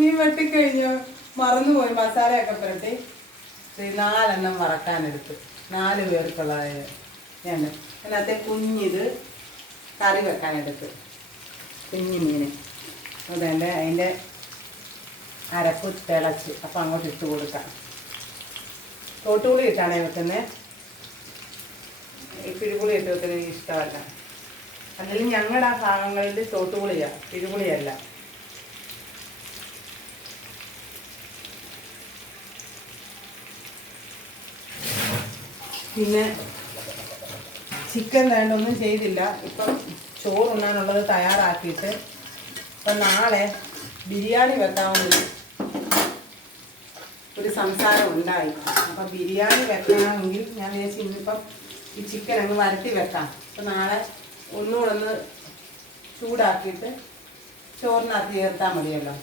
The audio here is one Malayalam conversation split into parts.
മീൻ വെട്ടിക്കഴിഞ്ഞു മറന്നുപോയി മസാലയൊക്കെ പുരട്ടി. നാലെണ്ണം വറക്കാനെടുത്ത്. നാല് പേർക്കുള്ളതായ ഞാൻ. അതിനകത്തെ കുഞ്ഞിത് കറി വെക്കാനെടുത്ത്. കുഞ്ഞു മീൻ അതുകൊണ്ട് അതിന്റെ അരപ്പ് തിളച്ച്. അപ്പം അങ്ങോട്ട് ഇട്ട് കൊടുക്കാം. തോട്ടുപുളി ഇട്ടാണ് വെക്കുന്നത് പിഴുപുളി ഇട്ട് വെക്കുന്നത് എനിക്ക് ഇഷ്ടമല്ല. അല്ലെങ്കിൽ ഞങ്ങളുടെ ആ ഭാഗങ്ങളിൽ തോട്ടുപുളിയാണ് പിഴുപുളിയല്ല. പിന്നെ ചിക്കൻ വേണ്ടൊന്നും ചെയ്തില്ല. ഇപ്പം ചോറുണ്ണാനുള്ളത് തയ്യാറാക്കിയിട്ട് ഇപ്പം നാളെ ബിരിയാണി വെക്കാമെന്ന് ഒരു സംസാരം ഉണ്ടായി. അപ്പം ബിരിയാണി വെക്കണമെങ്കിൽ ഞാൻ വിചാരിച്ചു ഇന്നിപ്പം ഈ ചിക്കൻ അങ്ങ് വരട്ടി വെക്കാം. അപ്പം നാളെ ഒന്നുകൂടെ ഒന്ന് ചൂടാക്കിയിട്ട് ചോറിനകത്ത് ചേർത്താൽ മതിയല്ലോ.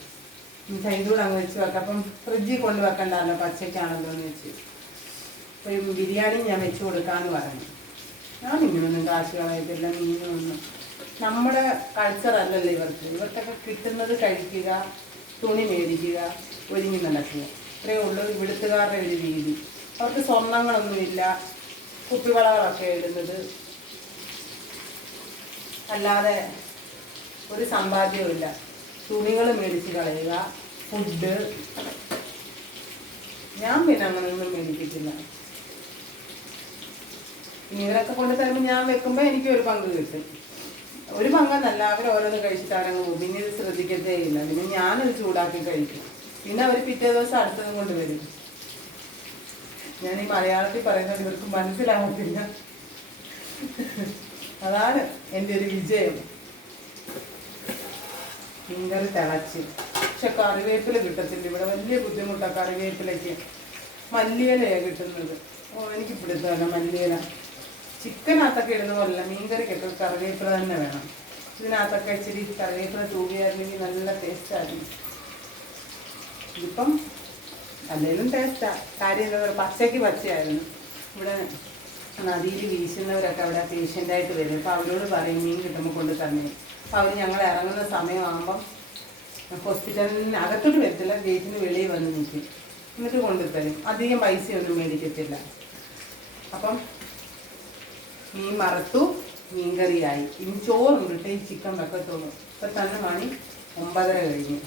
ചൈതൂടെ അങ്ങ് വെച്ച് വെക്കാം. അപ്പം ഫ്രിഡ്ജിൽ കൊണ്ട് വെക്കണ്ടല്ലോ പച്ചയ്ക്കാണല്ലോ എന്ന് വെച്ച്. ഈ ബിരിയാണി ഞാൻ വെച്ച് കൊടുക്കാമെന്ന് പറഞ്ഞു. ഞാൻ ഇങ്ങനൊന്നും കാശ് കളയത്തില്ല മീനൊന്നും. നമ്മുടെ കൾച്ചർ അല്ലല്ലോ ഇവർക്ക്. ഇവർക്കൊക്കെ കിട്ടുന്നത് കഴിക്കുക തുണി മേടിക്കുക ഒരുങ്ങി നടക്കുക. ഇത്രയേ ഉള്ളൂ ഇവിടുത്തുകാരുടെ ഒരു രീതി. അവർക്ക് സ്വർണങ്ങളൊന്നുമില്ല കുപ്പിവളകളൊക്കെ ഇടുന്നത്. അല്ലാതെ ഒരു സമ്പാദ്യവുമില്ല തുണികൾ മേടിച്ച് കളയുക ഫുഡ് ഞാൻ പിന്നെ അങ്ങനെയൊന്നും ഇനി ഇവരൊക്കെ കൊണ്ട് തരുമ്പോൾ ഞാൻ വെക്കുമ്പോൾ എനിക്ക് ഒരു പങ്ക് കിട്ടും. ഒരു പങ്കെന്നല്ല അവർ ഓരോന്ന് കഴിച്ചിട്ട് അവരങ്ങ് പോകും. പിന്നെ ഇത് ശ്രദ്ധിക്കത്തേ ഇല്ല. പിന്നെ ഞാനത് ചൂടാക്കി കഴിക്കും. പിന്നെ അവർ പിറ്റേ ദിവസം അടുത്തതും കൊണ്ട് വരും. ഞാൻ ഈ മലയാളത്തിൽ പറയുന്നത് ഇവർക്ക് മനസ്സിലാവത്തില്ല. അതാണ് എന്റെ ഒരു വിജയം. മീൻകറി തിളച്ച്. പക്ഷെ കറിവേപ്പില കിട്ടത്തില്ല. ഇവിടെ വലിയ ബുദ്ധിമുട്ടാണ് കറിവേപ്പിലയ്ക്ക്. മല്ലിയിലയാണ് കിട്ടുന്നത്. ഓ എനിക്ക് പിടുത്തമല്ല മല്ലിയില. ചിക്കനകത്തൊക്കെ ഇടുന്ന പോലല്ല മീൻകറിക്കൊക്കെ കറിവേപ്പില തന്നെ വേണം. ഇതിനകത്തൊക്കെ ഇച്ചിരി കറിവേപ്പില തൂവിയായിരുന്നെങ്കിൽ നല്ല ടേസ്റ്റായിരുന്നു ഇതിപ്പം അല്ലെങ്കിലും ടേസ്റ്റാ കാര്യം എന്താ പറയുക പച്ചയ്ക്ക് പച്ചയായിരുന്നു. ഇവിടെ നദിയിൽ വീശുന്നവരൊക്കെ അവിടെ പേഷ്യന്റായിട്ട് വരും അപ്പോൾ അവരോട് പറയും മീൻ കിട്ടുമ്പോൾ കൊണ്ട് തന്നെ. അപ്പോൾ അവർ ഞങ്ങൾ ഇറങ്ങുന്ന സമയമാകുമ്പം ഹോസ്പിറ്റലിന് അകത്തോട്ട് വരത്തില്ല ഗേറ്റിന് വെളിയിൽ വന്ന് നിൽക്കും. എന്നിട്ട് കൊണ്ടുതരും അധികം പൈസയൊന്നും മേടിക്കത്തില്ല. അപ്പം മീൻ മറത്തു മീൻകറിയായി. ഇനി ചോറുണ്ടിട്ട് ഈ ചിക്കൻ വെക്കത്തുള്ളൂ. ഇപ്പം തന്നെ മണി ഒമ്പതര കഴിഞ്ഞു.